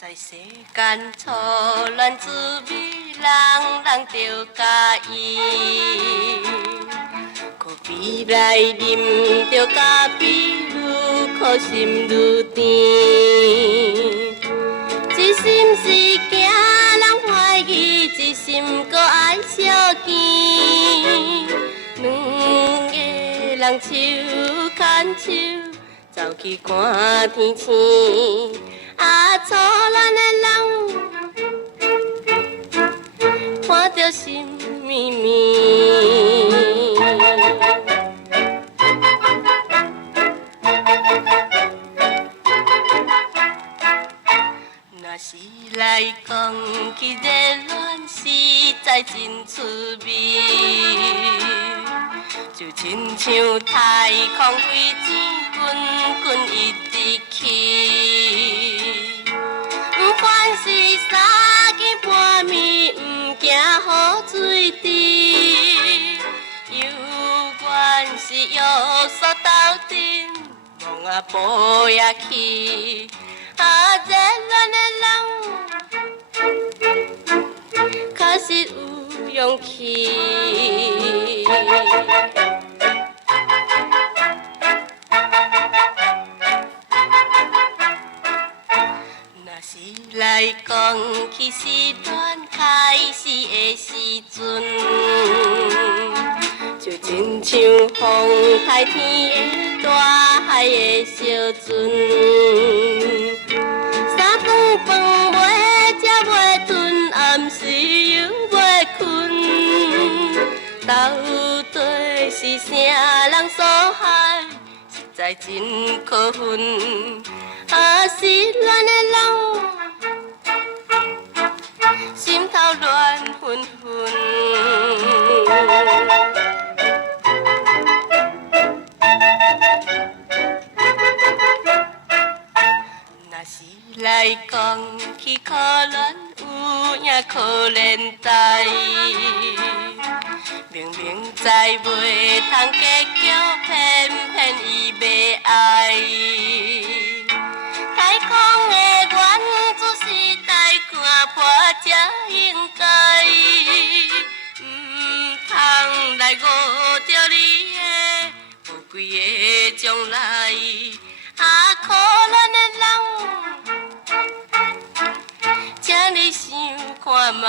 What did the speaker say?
在世间错乱滋味，人人着介意。可比来啉着咖啡，愈苦心愈甜。一心是惊人怀疑，一心搁爱相见。两个人手牵手，走去看天星。啊，错乱的人，看着心绵绵。若是来讲起热恋，实在真趣味，就亲像太空飞钱，滚滚一直去。不管是三更半暝，不惊雨水滴；又管是约束斗阵，梦啊抱也去。啊，热恋的人，确实有勇气。若是来讲起失恋开始的时阵，就亲像风台天的大海的小船。三顿饭袂食袂吞，暗时又袂困。到底是啥人所害？实在真可恨。啊，失恋的人，心头乱纷纷。若是来讲起可怜，有影可怜在。明明知袂通结局，偏偏伊要爱。太空的原子是待看破才应该，唔通来误着你的宝贵的将来。啊，可怜的人，请你想看卖。